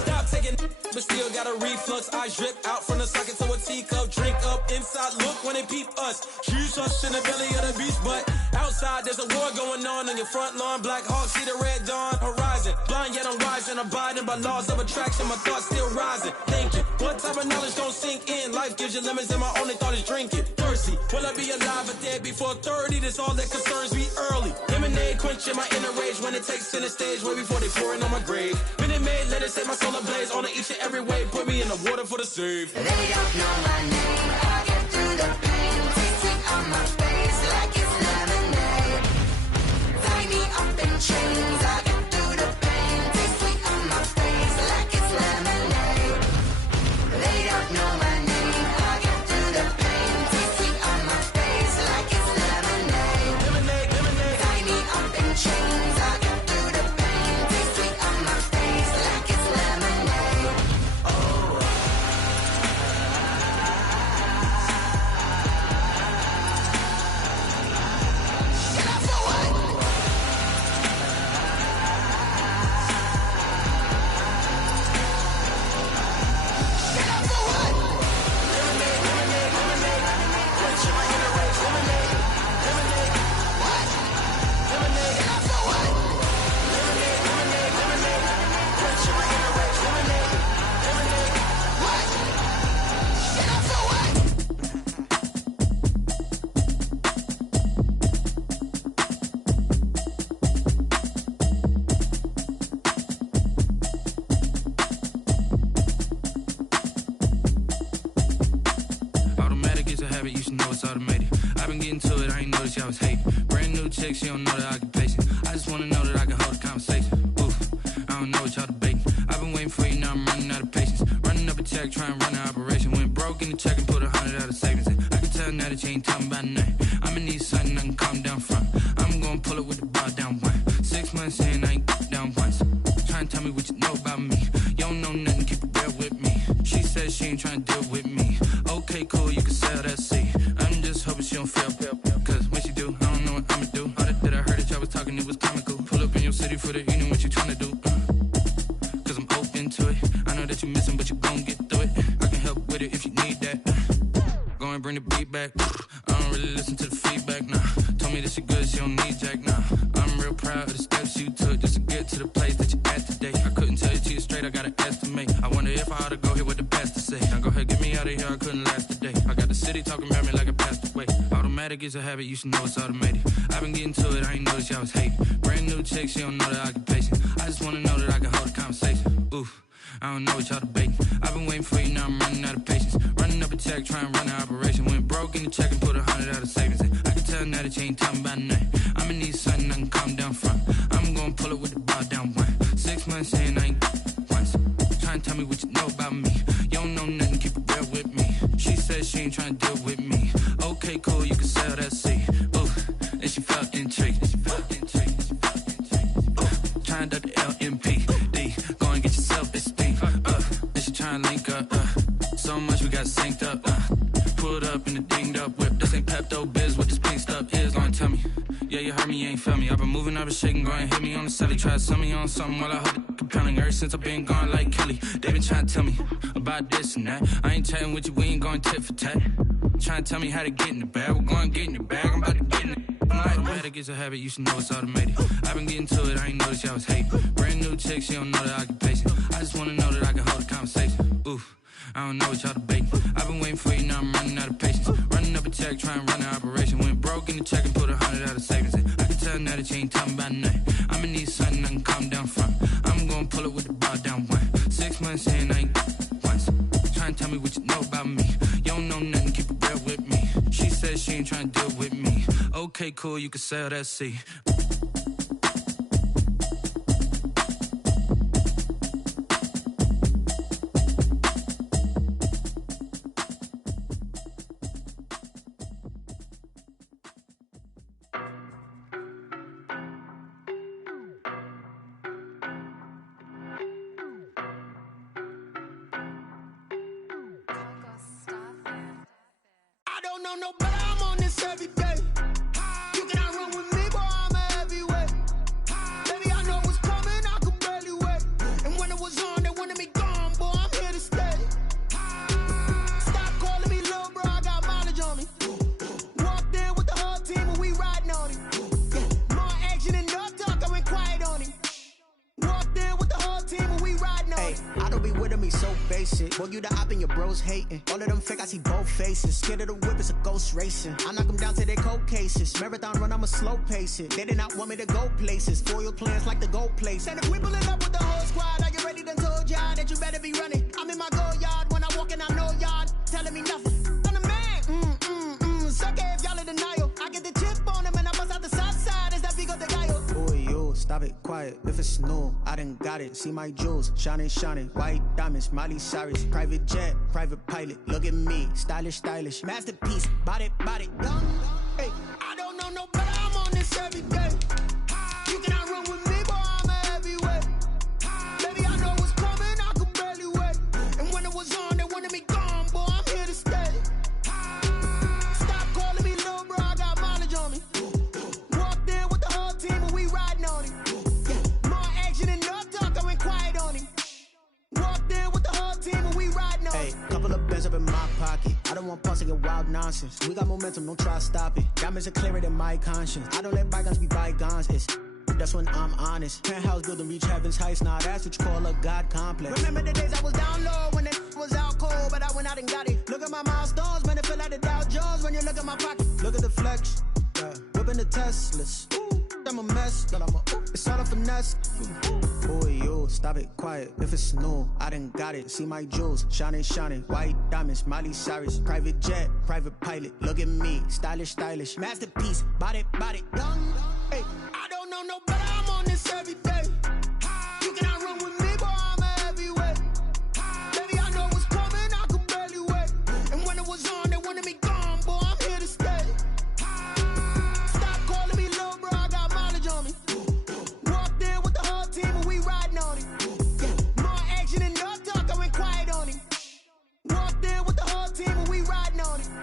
Stop taking but still got a reflux. Eyes drip out from the socket to a teacup. Drink up inside, look when they peep us. Huge us in the belly of the beast, but outside there's a war going on your front lawn. Black Hawk see the red dawn horizon. Blind yet I'm rising, abiding by laws of attraction. My thoughts still rising. Thinking, what type of knowledge don't sink in? Life gives you lemons and my only thought is drinking. Thirsty, will I be alive or dead before 30? That's all that concerns me early. Lemonade quenching my inner rage when it takes center stage way before they pour it on my grave. Minute Maid, let it set my soul ablaze on each and every way. Put me in the water for the save. They don't know my name, I'll get through the pain. Taste sweet on my face like it's lemonade. Tie me up in chains, I'll get through the pain. Taste sweet on my face like it's lemonade. They don't know my name, I'll get through the pain. Taste sweet on my face like it's lemonade. Lemonade, lemonade. Tie me up in chains, I'll get through the pain. Taste sweet on my face like it's lemonade. Automatic is a habit, you should know it's automated. I've been getting to it, I ain't noticed y'all was hating. Brand new chick, she don't know the occupation. I just wanna know that I can hold a conversation. Oof, I don't know what y'all debating. I've been waiting for you, now I'm running out of patience. Running up a check, trying to run an operation. Went broke in the check and put 100 out of savings in. I can tell now that you ain't talking about nothing. I'ma need something I can calm down front. I'm gonna pull it with the bar down one. 6 months in, I ain't down once. Trying to tell me what you know about you can sell that seat. I'm just hoping she don't fail, cause when she do, I don't know what I'ma do. All that I heard that y'all was talking, it was comical. Pull up in your city for the evening, what you tryna do? Cause I'm open to it. I know that you missing, but you gon' get through it. I can help with it if you need that. Go and bring the beat back. I don't really listen to the feedback, nah. Told me that she good, she don't need jack, nah. I'm real proud of the steps you took just to get to the place that you're at today. I couldn't tell you to you straight, I gotta estimate. I wonder if I ought to go here with the best to say. Now go ahead, get me out of here, I couldn't last today. I got the city talking about me like I passed away. Automatic is a habit, you should know it's automated. I've been getting to it, I ain't noticed y'all was hating. Brand new chick, she don't know the occupation. I just wanna know that I can hold a conversation. Oof, I don't know what y'all debating. I've been waiting for you, now I'm running out of patience. Running up a check, trying to run an operation. Went broke in the check and put 100 out of savings in. I can tell now that you ain't talking about nothing. I'ma need something I can calm down from. I'm gonna pull it with the bar down one. 6 months saying I ain't once. Trying to tell me what you know about me. You don't know nothing, keep it real with me. She said she ain't trying to deal with me. Okay, cool, you can sell that seat. Ooh, and she felt intrigued. Trying to the LMPD. Go and get your self-esteem. And she trying to link up. So much we got synced up. Pulled up in the dinged up whip. This ain't Pepto Biz, what this pink stuff is. Gonna tell me. Yeah, you heard me, you ain't felt me. I've been moving, I've been shaking, go and hit me on the celly. Try to sell me on something while I hold it compelling. Ever since I've been gone like Kelly, they been trying to tell me about this and that. I ain't chatting with you, we ain't going tit for tat. Trying to tell me how to get in the bag. We're going to get in your bag, I'm about to get in it. Automatic is a habit, you should know it's automated. I've been getting to it, I ain't noticed y'all was hating. Brand new chick, she don't know the occupation. I just wanna know that I can hold a conversation. Oof, I don't know what y'all debating. I've been waiting for you, now I'm running out of patience. Running up a check, trying to run an operation. Went broke in the check and put 100 out of savings in. I can tell now that you ain't talking about nothing. I'ma need something I can calm down from. I'm gonna pull it with the bar down one. 6 months saying I ain't once. Trying to tell me what you know about me. You don't know nothing, keep it real with me. She said she ain't trying to deal with me. Okay, cool, you can sell that seat. Racing. I knock them down to their cold cases. Marathon run, I'ma slow pace it. They did not want me to go places. Foil plans like the gold place. And if we pulling up with the whole squad, are you ready? Done told y'all that you better be running. I'm in my go yard. When I walk in, I know y'all telling me nothing. I'm the man. Suck it if y'all in denial. I get the chip on them and I bust out the south side. Is that Vigo de Gallo? Boy, yo, stop it, quiet. If it's new, I done got it. See my jewels, shining. White diamonds, Miley Cyrus. Private jet, private pilot. Look at me, stylish. Masterpiece, body, young. Hey, I don't know no better, I'm on this every day. You cannot run with me, boy, I'm a heavyweight. Baby, I know what's coming, I could barely wait. And when it was on, they wanted me gone, boy, I'm here to stay. Stop calling me little bro, I got mileage on me. Walked in with the whole team and we riding on him. More action and no talk, I went quiet on him. Walked in with the whole team and we riding on him. Couple of bands up in my pocket. I don't want pause to get wild nonsense. We got momentum, don't try to stop it. Diamonds are clearer than my conscience. I don't let bygones be bygones. That's when I'm honest. Penthouse building, reach heaven's heights. Nah, that's what you call a God complex. Remember the days I was down low when it was out cold, but I went out and got it. Look at my milestones, man, it feel like the Dow Jones when you look at my pocket. Look at the flex, whipping the Teslas. I'm a mess, but it's all a finesse. Boy, yo, stop it, quiet. If it's new, I done got it. See my jewels, shining. White diamonds, Miley Cyrus. Private jet, private pilot. Look at me, stylish. Masterpiece, body, young. Hey, I don't know no better, I'm on this every day. You cannot run with me, boy, I'm a heavyweight. Baby, I know what's coming, I could barely wait. And when it was on, they wanted me gone, boy, I'm here to stay. Walked in with the whole team and we riding on him. More action and no talk, I went quiet on him. Walked in with the whole team and we riding on him.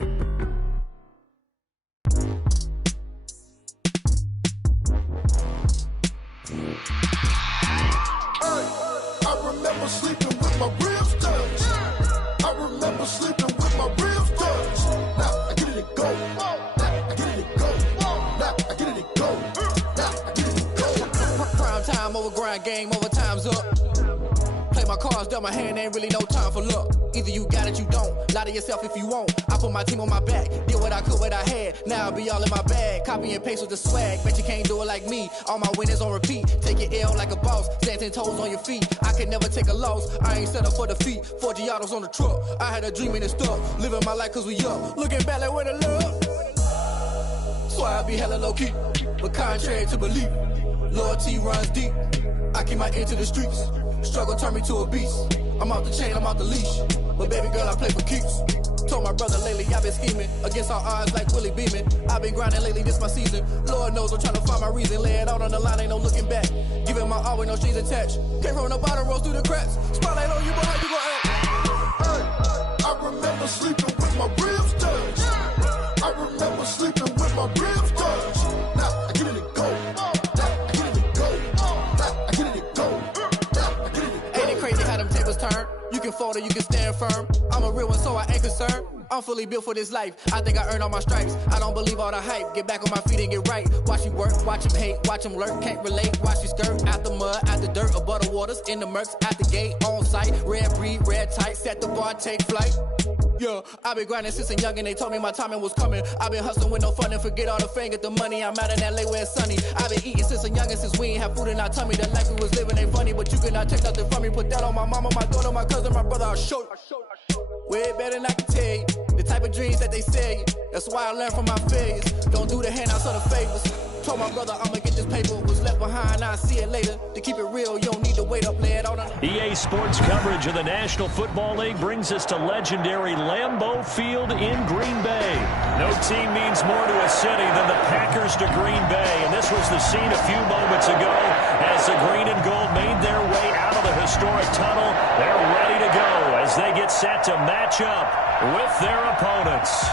around, game over, time's up. Play my cards, dealt my hand, ain't really no time for luck. Either you got it, you don't. Lie to yourself if you won't. I put my team on my back, did what I could, what I had. Now I'll be all in my bag, copy and paste with the swag. Bet you can't do it like me. All my winners on repeat. Take your L like a boss, stand 10 toes on your feet. I can never take a loss. I ain't set up for defeat. 4 Giottos on the truck. I had a dream and it stuck. Living my life cause we up. Looking back like where the love. So I be hella low key, but contrary to belief, loyalty runs deep. I keep my ear to the streets. Struggle turned me to a beast. I'm off the chain, I'm off the leash. But baby girl, I play for keeps. Told my brother lately, I've been scheming against all odds like Willie Beeman. I've been grinding lately, this my season. Lord knows I'm trying to find my reason. Lay it out on the line, ain't no looking back. Giving my all with no strings attached. Came from the bottom, rose through the cracks. Spotlight on you, boy, how you gon' act? Hey, I remember sleeping with my ribs touched. I remember sleeping with my ribs touched. Now I get it to go. Now I get it to go. Now I get it to go. Now I get it to go. Ain't it crazy how them tables turn? You can fold or you can stand firm. I'm a real one, so I ain't concerned. I'm fully built for this life. I think I earned all my stripes. I don't believe all the hype. Get back on my feet and get right. Watch you work, watch him hate, watch him lurk. Can't relate, watch you skirt. Out the mud, out the dirt, above the waters, in the murks, at the gate, on site. Red breed, red tight, set the bar, take flight. Yeah, I've been grinding since a young and they told me my timing was coming. I've been hustling with no fun and forget all the fame, get the money. I'm out in LA where it's sunny. I've been eating since a young and since we ain't have food in our tummy. The life we was living ain't funny, but you cannot take nothing from me. Put that on my mama, my daughter, my cousin, my brother, I'll show you. Way better than I can tell you. The type of dreams that they sell you. That's why I learned from my failures. Don't do the handouts or the favors. Told my brother I'ma get this paper. Was left behind, I'll see it later. To keep it real, you don't need to wait up, lay it on. EA Sports coverage of the National Football League brings us to legendary Lambeau Field in Green Bay. No team means more to a city than the Packers to Green Bay. And this was the scene a few moments ago as the green and gold made their way out of the historic tunnel. They're ready to go as they get set to match up with their opponents.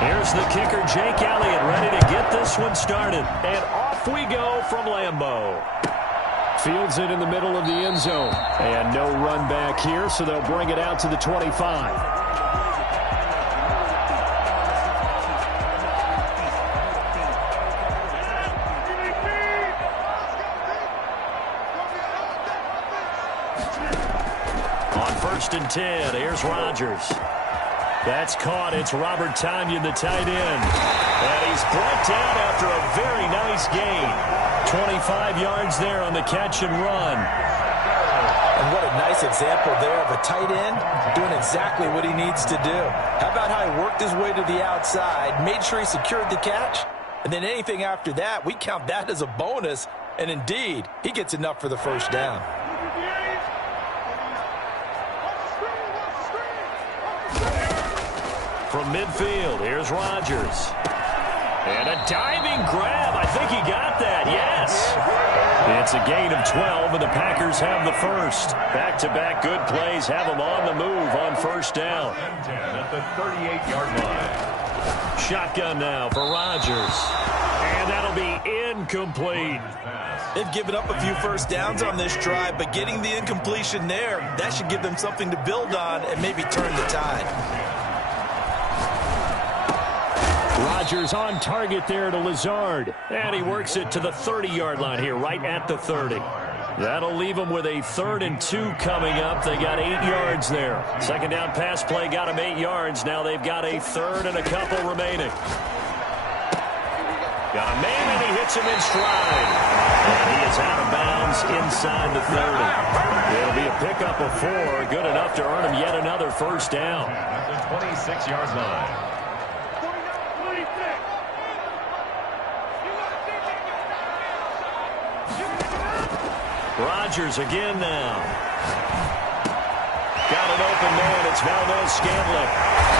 Here's the kicker, Jake Elliott, ready to get this one started. And off we go from Lambeau. Fields it in the middle of the end zone. And no run back here, so they'll bring it out to the 25. On 1st and 10, here's Rodgers. That's caught. It's Robert Tonyan, the tight end. And he's brought down after a very nice gain. 25 yards there on the catch and run. And what a nice example there of a tight end doing exactly what he needs to do. How about how he worked his way to the outside, made sure he secured the catch, and then anything after that, we count that as a bonus. And indeed, he gets enough for the first down. From midfield, here's Rodgers. And a diving grab. I think he got that, yes. It's a gain of 12, and the Packers have the first. Back-to-back good plays have them on the move on first down. At the 38-yard line. Shotgun now for Rodgers. And that'll be incomplete. They've given up a few first downs on this drive, but getting the incompletion there, that should give them something to build on and maybe turn the tide. Rodgers on target there to Lazard. And he works it to the 30-yard line here, right at the 30. That'll leave them with a 3rd and 2 coming up. They got 8 yards there. Second down pass play got them 8 yards. Now they've got a 3rd and a couple remaining. Got a man, and he hits him in stride. And he is out of bounds inside the 30. It'll be a pickup of 4. Good enough to earn him yet another first down. At the 26-yard line. Rodgers again now. Got an open man. It's Valdez-Scantling.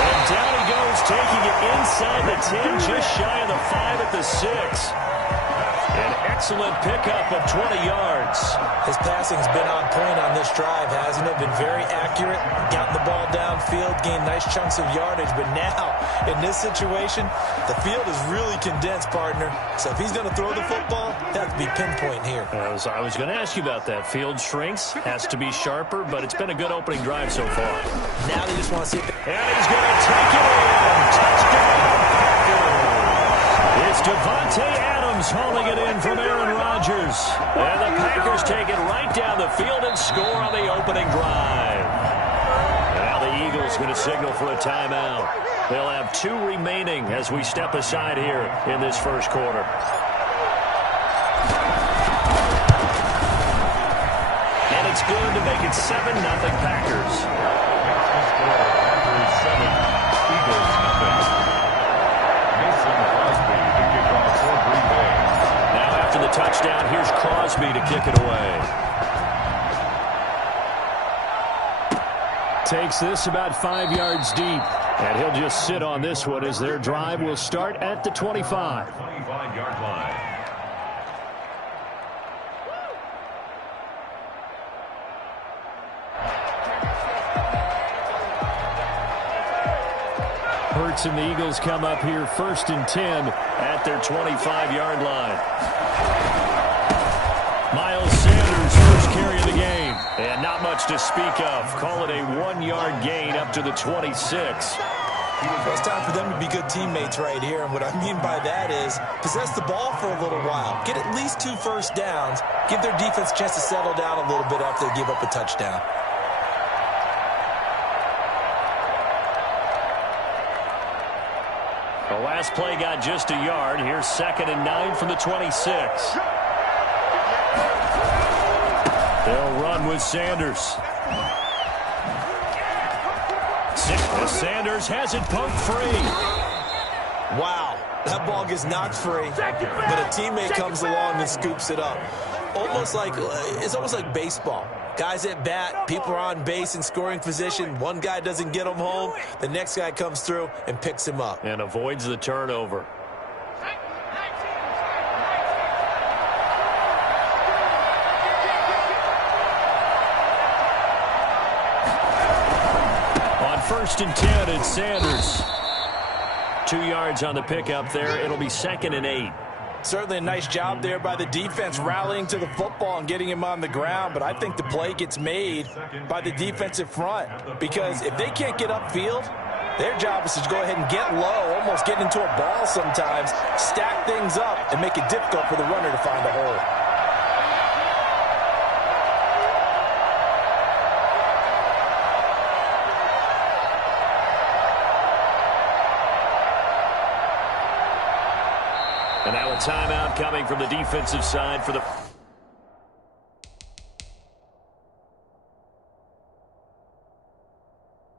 And down he goes, taking it inside the 10, just shy of the 5 at the 6. An excellent pickup of 20 yards. His passing's been on point on this drive, hasn't it? Been very accurate, gotten the ball downfield, gained nice chunks of yardage. But now, in this situation, the field is really condensed, partner. So if he's going to throw the football, that's be pinpoint here. I was going to ask you about that. Field shrinks, has to be sharper, but it's been a good opening drive so far. Now they just want to see if and he's going to take it in. Touchdown, Packers. It's Devontae Adams hauling it in from Aaron Rodgers. And the Packers take it right down the field and score on the opening drive. And now the Eagles going to signal for a timeout. They'll have 2 remaining as we step aside here in this first quarter. And it's good to make it 7-0 Packers. Packers 7, Eagles nothing. Mason Crosby to kick off for Green Bay. Now after the touchdown, here's Crosby to kick it away. Takes this about 5 yards deep. And he'll just sit on this one as their drive will start at the 25. 25-yard line. Hurts and the Eagles come up here 1st and 10 at their 25-yard line. Miles Sanders first carry of the game. And not much to speak of. Call it a 1-yard gain up to the 26. It's time for them to be good teammates right here. And what I mean by that is possess the ball for a little while. Get at least 2 first downs. Give their defense a chance to settle down a little bit after they give up a touchdown. The last play got just a yard. Here's 2nd and 9 from the 26. They'll run with Sanders. Sanders has it pumped free. Wow, that ball gets knocked free, but a teammate comes along and scoops it up. It's almost like baseball. Guys at bat, people are on base in scoring position. One guy doesn't get him home. The next guy comes through and picks him up. And avoids the turnover. On 1st and 10, it's Sanders. 2 yards on the pickup there. It'll be 2nd and 8. Certainly a nice job there by the defense rallying to the football and getting him on the ground, but I think the play gets made by the defensive front because if they can't get upfield, their job is to go ahead and get low, almost get into a ball sometimes, stack things up, and make it difficult for the runner to find a hole. And now a timeout coming from the defensive side for the